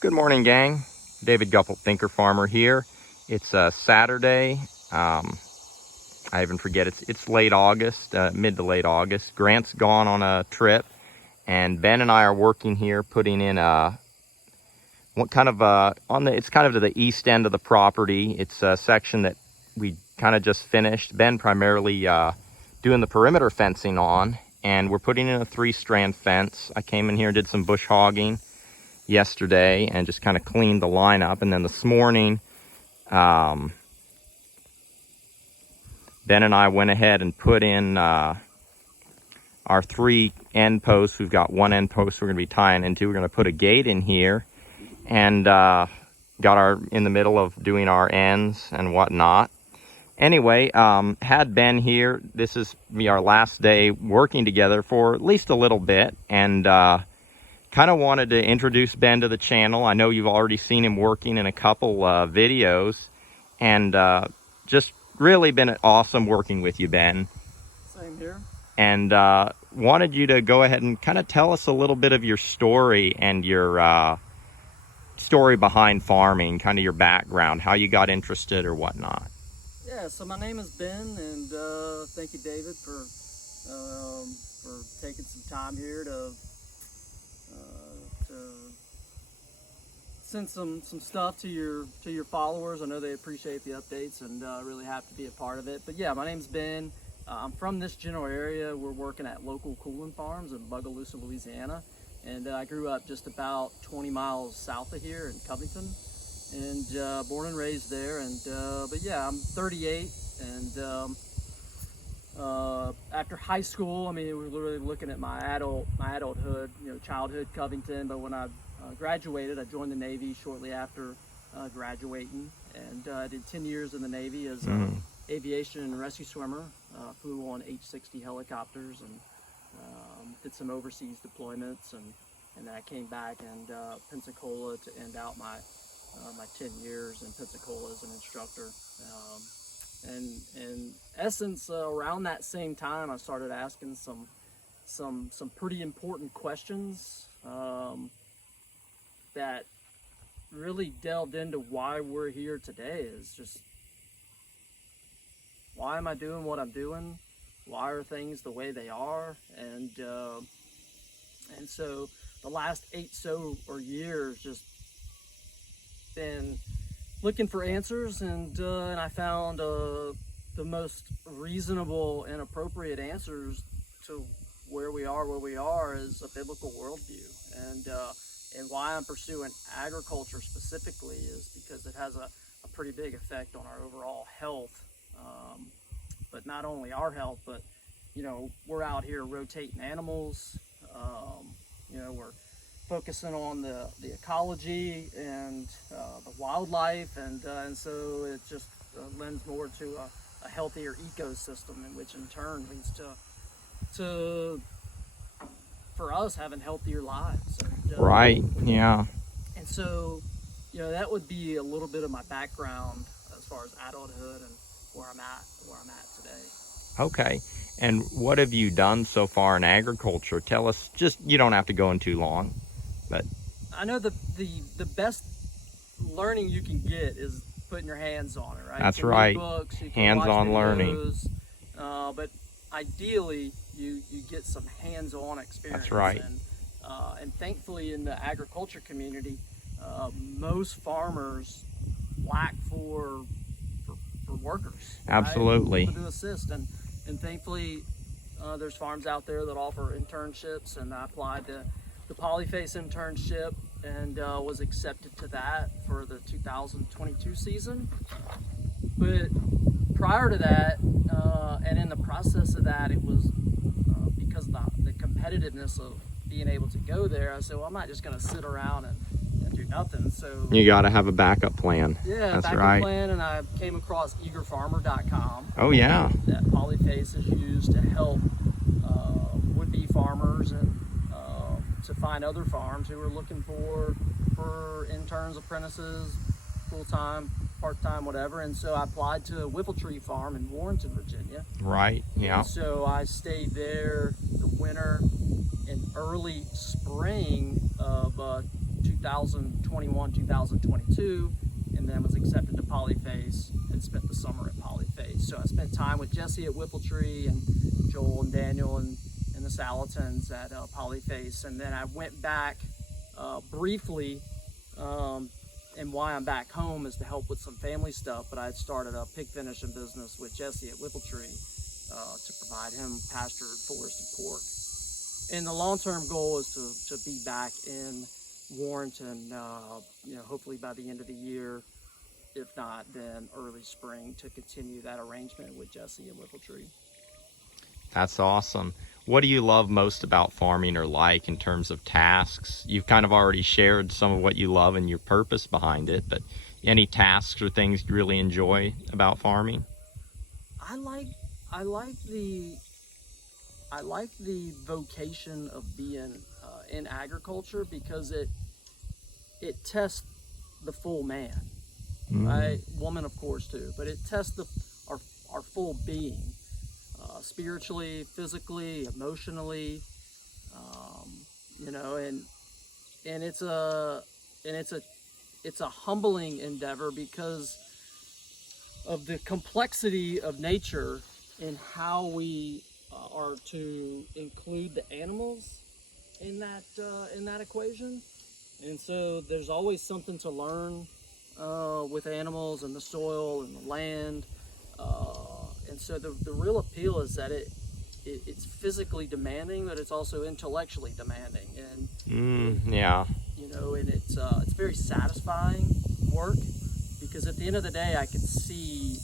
Good morning, gang. David Guppel, Thinker Farmer here. It's Saturday. I even forget, it's late August, mid to late August. Grant's gone on a trip, and Ben and I are working here, putting in it's kind of to the east end of the property. It's a section that we kind of just finished. Ben primarily doing the perimeter fencing on, and we're putting in a 3-strand fence. I came in here and did some bush hogging yesterday and just kind of cleaned the line up, and then this morning Ben and I went ahead and put in our 3 end posts. We've got 1 end post we're going to be tying into. We're going to put a gate in here, and in the middle of doing our ends and whatnot. Anyway, had Ben here. This is our last day working together for at least a little bit, and kind of wanted to introduce Ben to the channel. I know you've already seen him working in a couple videos, and just really been awesome working with you, Ben. Same here. And wanted you to go ahead and kind of tell us a little bit of your story and your story behind farming, kind of your background, how you got interested or whatnot. Yeah, so my name is Ben, and thank you, David, for taking some time here to send some stuff to your followers. I know they appreciate the updates, and really happy to be a part of it. But yeah, my name's Ben. I'm from this general area. We're working at local cooling farms in Bogalusa, Louisiana, and I grew up just about 20 miles south of here in Covington, and born and raised there. And but yeah, I'm 38, and after high school, I mean, we're literally looking at my adulthood, childhood Covington. But when I graduated, I joined the Navy shortly after graduating, and I did 10 years in the Navy as an aviation and rescue swimmer. Flew on H-60 helicopters, and did some overseas deployments, and then I came back and Pensacola to end out my 10 years in Pensacola as an instructor. And in essence, around that same time, I started asking some pretty important questions that really delved into why we're here today. Is just, why am I doing what I'm doing? Why are things the way they are? And so the last 8 years just been looking for answers, and I found the most reasonable and appropriate answers to where we are is a biblical worldview. And why I'm pursuing agriculture specifically is because it has a pretty big effect on our overall health. But not only our health, but we're out here rotating animals. We're focusing on the ecology and the wildlife, and so it just lends more to a healthier ecosystem, and which in turn leads to for us having healthier lives. And, Right. Yeah. And so, that would be a little bit of my background as far as adulthood and where I'm at today. Okay. And what have you done so far in agriculture? Tell us, you don't have to go in too long, but I know the best learning you can get is putting your hands on it, right? That's right. Books, hands-on learning. But ideally, you get some hands-on experience. That's right. And thankfully, in the agriculture community, most farmers lack for workers. Absolutely. Right? To assist, and thankfully, there's farms out there that offer internships, and I applied to the Polyface internship and was accepted to that for the 2022 season. But prior to that, and in the process of that, it was because of the competitiveness of being able to go there. I said, well, I'm not just going to sit around and do nothing. So you got to have a backup plan. Yeah, that's backup right. plan, and I came across eagerfarmer.com. Oh yeah. That Polyface is used to help would-be farmers and to find other farms who are looking for interns, apprentices, full-time, part-time, whatever. And so I applied to a Whiffletree farm in Warrenton, Virginia. Right. Yeah. And so I stayed there the winter and early spring of 2021, 2022, and then was accepted to Polyface and spent the summer at Polyface. So I spent time with Jesse at Whippletree and Joel and Daniel and the Salatons at Polyface. And then I went back briefly, and why I'm back home is to help with some family stuff, but I had started a pig finishing business with Jesse at Whippletree to provide him pastured, forested pork. And the long-term goal is to be back in Warrenton, hopefully by the end of the year. If not, then early spring, to continue that arrangement with Jesse and Whippletree. That's awesome. What do you love most about farming, or like in terms of tasks? You've kind of already shared some of what you love and your purpose behind it, but any tasks or things you really enjoy about farming? I like the vocation of being in agriculture, because it tests the full man, right? Woman, of course, too, but it tests our full being, spiritually, physically, emotionally, and it's a humbling endeavor because of the complexity of nature and how we are to include the animals in that equation. And so there's always something to learn with animals and the soil and the land. And so the real appeal is that it's physically demanding, but it's also intellectually demanding. And and it's very satisfying work, because at the end of the day I can see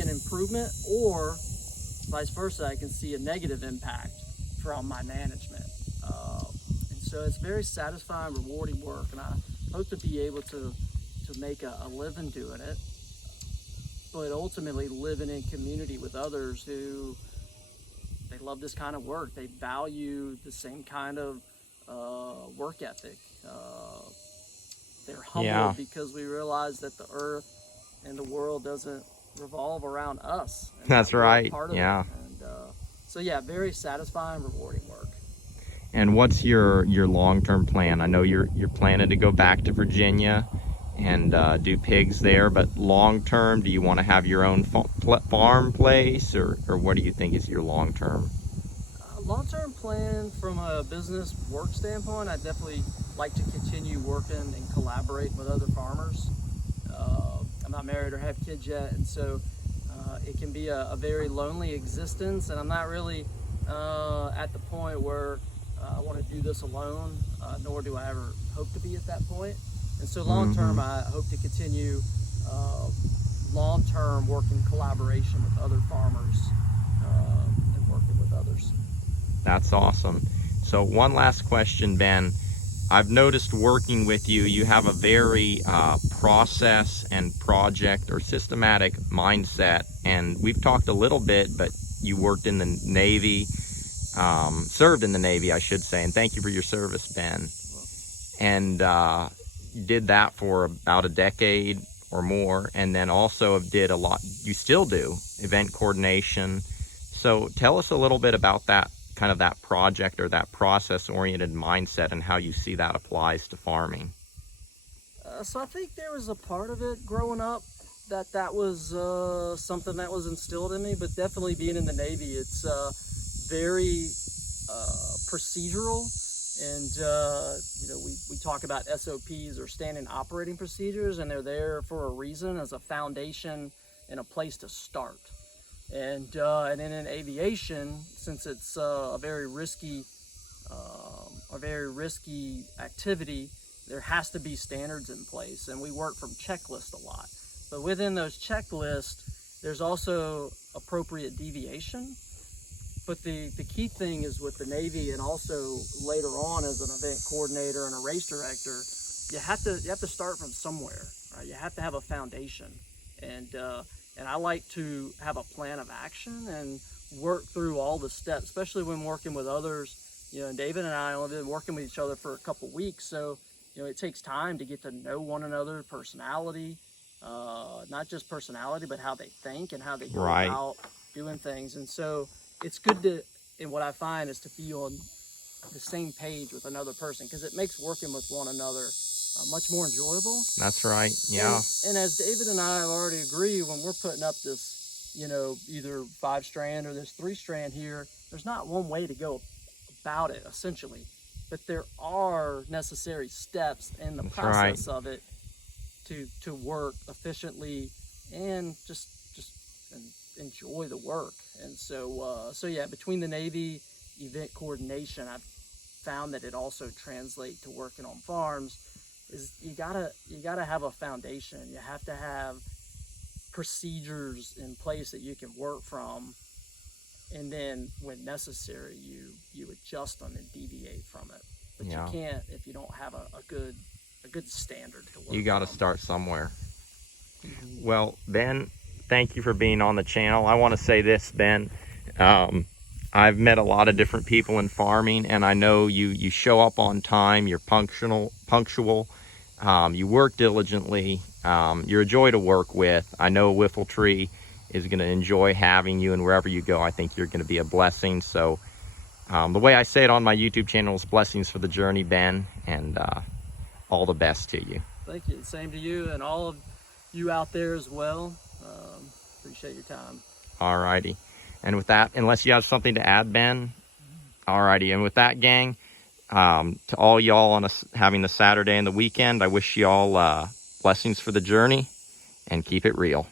an improvement, or vice versa, I can see a negative impact from my management. And so it's very satisfying, rewarding work, and I hope to be able to make a living doing it, but ultimately living in community with others who, they love this kind of work. They value the same kind of work ethic. They're humbled because we realize that the earth and the world doesn't revolve around us. That's right. Part of it. And very satisfying, rewarding work. And what's your long-term plan? I know you're planning to go back to Virginia and do pigs there, but long-term, do you want to have your own farm place, or what do you think is your long-term? Long-term plan from a business work standpoint, I definitely like to continue working and collaborating with other farmers. I'm not married or have kids yet, and so it can be a very lonely existence, and I'm not really at the point where I want to do this alone, nor do I ever hope to be at that point. And so long-term, I hope to continue long-term working collaboration with other farmers and working with others. That's awesome. So one last question, Ben. I've noticed working with you, you have a very process and project or systematic mindset. And we've talked a little bit, but you worked in the Navy, served in the Navy, I should say. And thank you for your service, Ben. And did that for about a decade or more. And then also did a lot, you still do, event coordination. So tell us a little bit about that, kind of that project or that process-oriented mindset, and how you see that applies to farming. So I think there was a part of it growing up that was something that was instilled in me, but definitely being in the Navy, it's very procedural, and we talk about SOPs, or standard operating procedures, and they're there for a reason, as a foundation and a place to start. And then in aviation, since it's a very risky activity, there has to be standards in place, and we work from checklists a lot. But within those checklists, there's also appropriate deviation. But the key thing is with the Navy, and also later on as an event coordinator and a race director, you have to start from somewhere, right? You have to have a foundation, and I like to have a plan of action and work through all the steps, especially when working with others. And David and I only been working with each other for a couple weeks, so it takes time to get to know one another, personality, not just personality, but how they think and how they go about doing things. And so it's good to, and what I find is to be on the same page with another person, because it makes working with one another much more enjoyable. That's right. Yeah. And as David and I have already agreed, when we're putting up this, you know, either 5-strand or this 3-strand here, there's not one way to go about it, essentially. But there are necessary steps in the That's process right. of it to work efficiently and just enjoy the work. And so yeah, between the Navy event coordination, I've found that it also translates to working on farms. Is you gotta have a foundation. You have to have procedures in place that you can work from, and then when necessary, you adjust them and deviate from it. But Yeah. you can't if you don't have a good standard to work. You got to from. start somewhere. Well, Ben, thank you for being on the channel. I want to say this, Ben. I've met a lot of different people in farming, and I know you show up on time. You're punctual. You work diligently. You're a joy to work with. I know Whiffletree is going to enjoy having you, and wherever you go, I think you're going to be a blessing. So the way I say it on my YouTube channel is blessings for the journey, Ben, and all the best to you. Thank you. Same to you and all of you out there as well. Appreciate your time. All righty. And with that, unless you have something to add, Ben, all righty. And with that, gang, to all y'all on having the Saturday and the weekend, I wish y'all blessings for the journey, and keep it real.